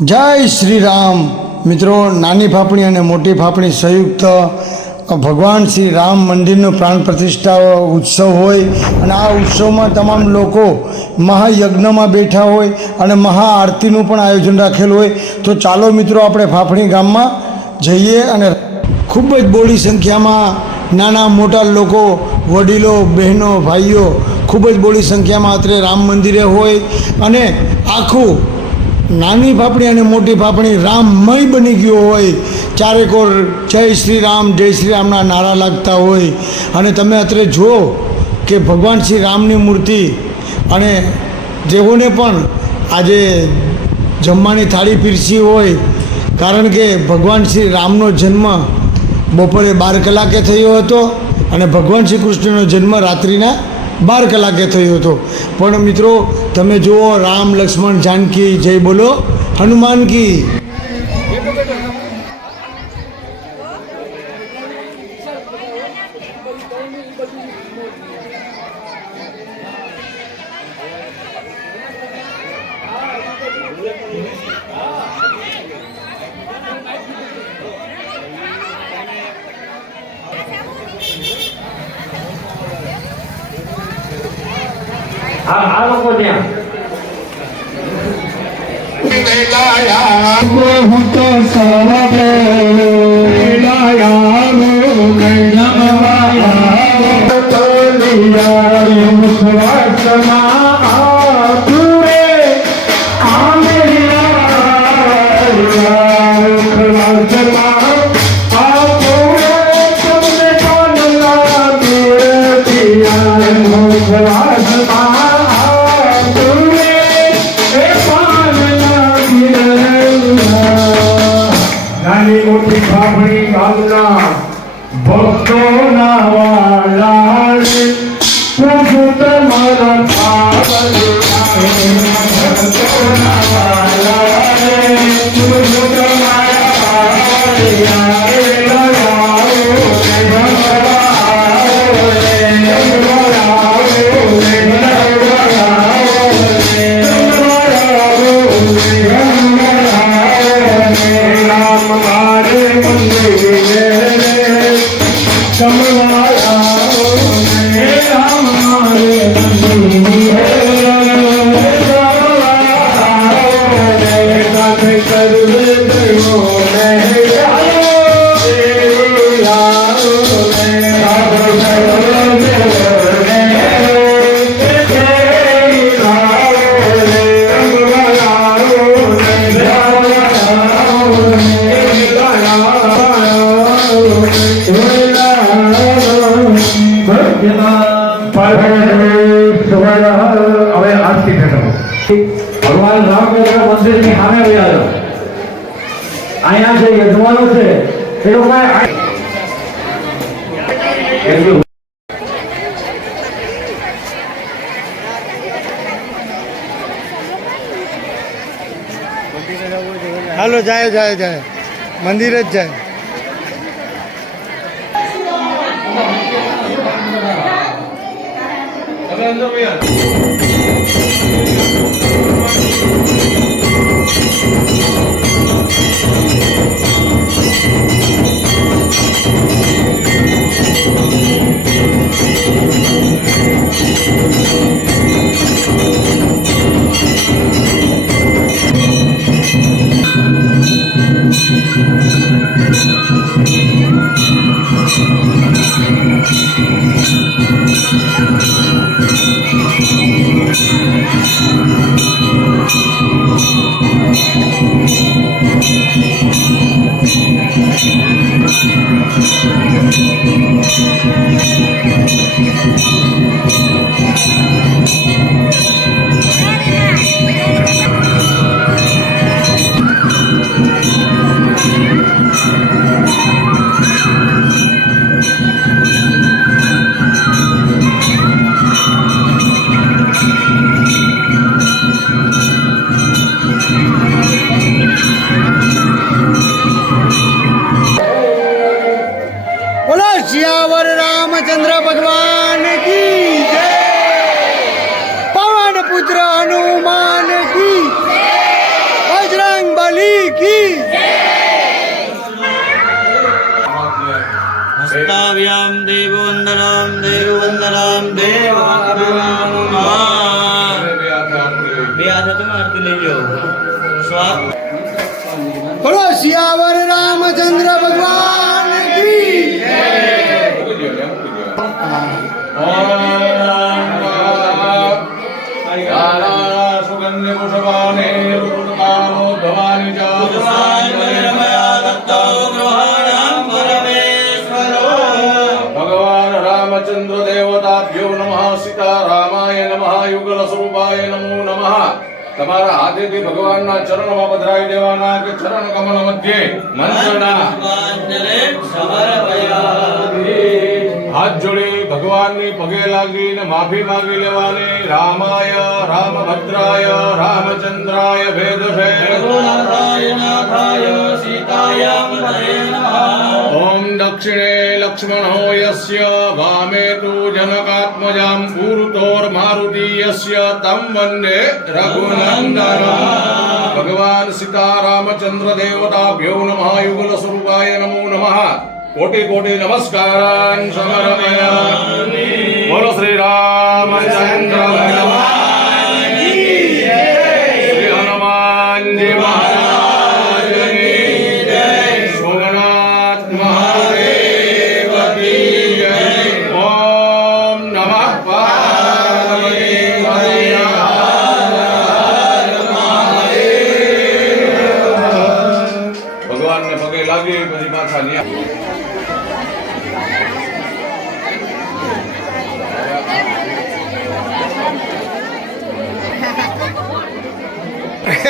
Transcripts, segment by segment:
જય શ્રી રામ મિત્રો, નાની ફાફણી અને મોટી ફાફણી સંયુક્ત ભગવાન શ્રી રામ મંદિરનો પ્રાણ પ્રતિષ્ઠા ઉત્સવ હોય અને આ ઉત્સવમાં તમામ લોકો મહાયજ્ઞમાં બેઠા હોય અને મહાઆરતીનું પણ આયોજન રાખેલું હોય. તો ચાલો મિત્રો આપણે ફાફણી ગામમાં જઈએ અને ખૂબ જ બહોળી સંખ્યામાં નાના મોટા લોકો, વડીલો, બહેનો, ભાઈઓ ખૂબ જ બહોળી સંખ્યામાં અત્રે રામ મંદિરે હોય અને આખું નાની ફાફણી અને મોટી ફાફણી રામમય બની ગયો હોય. ચારેકોર જય શ્રી રામના નારા લાગતા હોય અને તમે અત્રે જુઓ કે ભગવાન શ્રી રામની મૂર્તિ અને જેઓને પણ આજે જમવાની થાળી પીરસી હોય, કારણ કે ભગવાન શ્રી રામનો જન્મ બપોરે 12 કલાકે થયો હતો અને ભગવાન શ્રી કૃષ્ણનો જન્મ રાત્રિના 12 કલાકે થયો હતો. પણ મિત્રો તમે જુઓ, રામ લક્ષ્મણ જાનકી જય બોલો હનુમાન કી. આ લોકો ત્યાં હું તો સવારે નાની મોટી ફાફણી ગામના ભક્તોના વાલા પૂછું તમારા ભક્તોના વાલા પૂછું તમારા હવે આરતી ફેરવો. ભગવાન રામચંદ્ર મંદિરની સામે આવ્યા અહીંયા જે યજમાનો છે એ લોકો હાલો જાય મંદિર જ જાય. सियावर रामचंद्र भगवान की जय, पवन पुत्र हनुमान की, बजरंग बली કી હસ્તાભ્યામ દેવવંદનામ દેવવંદનામ દેવાભિમાન બે હાથે તમે આરતી લઈ લો સ્વાગ બોલો સિયાવર રામચંદ્ર ભગવાન કી સુગંધ પુષ્પાને ઋતુકામો ભવાની ભગવાન રામચંદ્ર દેવતાભ્યો નમઃ સીતારામાય નમઃ યુગલ સ્વરૂપાય નમો નમઃ તમારા હાથેથી ભગવાનના ચરણમાં પધરાવી દેવાના કે ચરણ કમલ મધ્યે મંત્રના હાથ જોડી ભગવાનની પગે લાગીને માફી માંગી લેવાની રામાય રામભદ્રાય રામચંદ્રાય ભેદશે ઓમ દક્ષિણે લક્ષ્મણો યસ્ય વામે તુ જનકાત્મજાં પૂર્તોર્મારુતિ યસ્ય તમ વંદે રઘુનંદન ભગવાન સીતારામચંદ્ર દેવતાભ્યો નમઃ યુગલ સ્વરૂપાય નમો નમઃ કોટી કોટી નમસ્કારાન સમર્પયામિ બોલો શ્રી રામચંદ્ર ભગવાન કી જય શ્રી હનુમાનજી મહારાજની જય સોમનાથ મહાદેવ કી જય ઓમ નમઃ પાર્વતી ભગવાનને પગે લાગી પછી પાછા ન્યા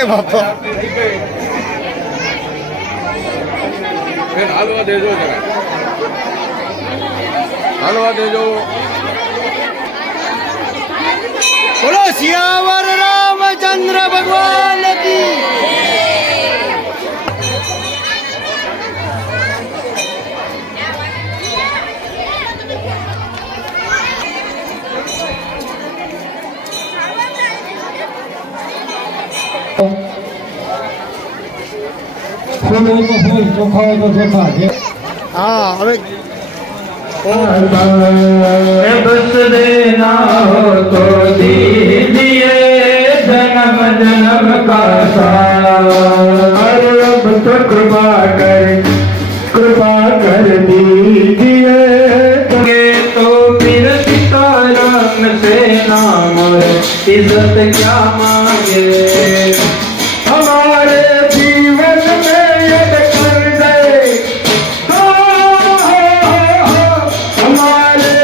બાપા હાલવા દેજો જરા હાલવા દેજો બોલો સિયાવર રામચંદ્ર ભગવાન કી ફૂલ હોય તો ફૂલ ચોખા હોય તો ચોખા હા હવે बस देना हो तो दीजिए जन्म जन्म का साथ अब तो कृपा कर दीजिए तो फिर सीताराम से नाम इज्जत क्या मांगे हमारे जीवन में यद कर दे हमारे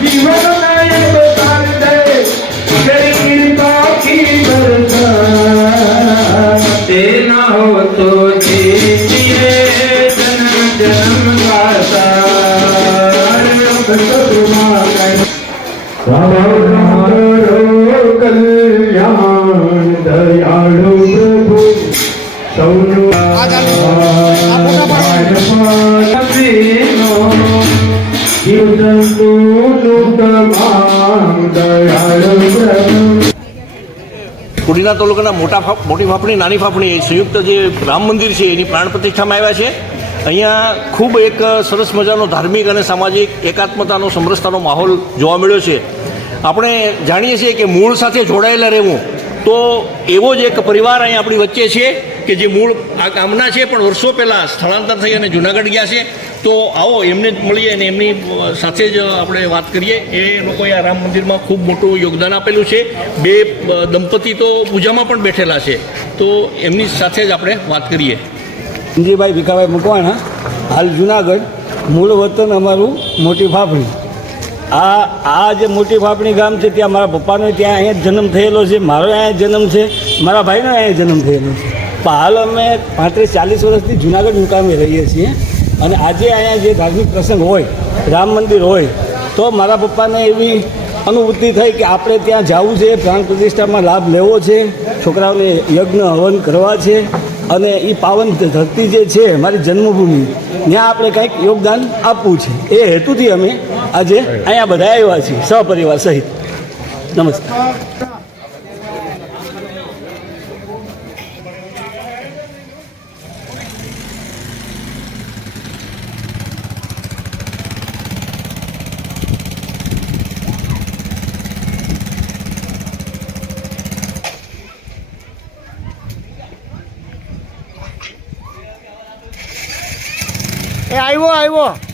जीवन में यद कर दे तेरी कृपा की बरसात देना हो तो दीजिए जन्म जन्म का सार कल्याण दयालु प्रभु सौनु કુડીના તાલુકાના મોટી ફાફણી નાની ફાફણી સંયુક્ત જે રામ મંદિર છે એની પ્રાણ પ્રતિષ્ઠામાં આવ્યા છે. અહીંયા ખૂબ એક સરસ મજાનો ધાર્મિક અને સામાજિક એકાત્મતાનો સમરસતાનો માહોલ જોવા મળ્યો છે. આપણે જાણીએ છીએ કે મૂળ સાથે જોડાયેલા રહેવું, તો એવો જ એક પરિવાર અહીં આપણી વચ્ચે છે કે જે મૂળ આ ગામના છે પણ વર્ષો પહેલાં સ્થળાંતર થઈ અને જુનાગઢ ગયા છે. તો આવો એમને જ મળીએ અને એમની સાથે જ આપણે વાત કરીએ. એ લોકોએ આ રામ મંદિરમાં ખૂબ મોટું યોગદાન આપેલું છે. બે દંપતી તો પૂજામાં પણ બેઠેલા છે, તો એમની સાથે જ આપણે વાત કરીએ. સંજીભાઈ ભીખાભાઈ મકવાણા, હાલ જુનાગઢ, મૂળ વતન અમારું મોટી ફાફણી. આ જે મોટી ફાફણી ગામ છે ત્યાં મારા પપ્પાનો ત્યાં અહીંયા જન્મ થયેલો છે, મારો અહીંયા જન્મ છે, મારા ભાઈનો અહીંયા જન્મ થયેલો છે. પણ હાલ અમે 35-40 વર્ષથી જુનાગઢ મુકામે રહીએ છીએ. અને આજે અહીંયા જે ધાર્મિક પ્રસંગ હોય, રામ મંદિર હોય, તો મારા પપ્પાને એવી અનુભૂતિ થઈ કે આપણે ત્યાં જવું છે, પ્રાણ પ્રતિષ્ઠામાં લાભ લેવો છે, છોકરાઓને યજ્ઞ હવન કરવા છે, અને એ પાવન ધરતી જે છે મારી જન્મભૂમિ, ત્યાં આપણે કંઈક યોગદાન આપવું છે. એ હેતુથી અમે આજે અહીંયા બધા આવ્યા છીએ સહપરિવાર સહિત. નમસ્કાર. એ આવ્યો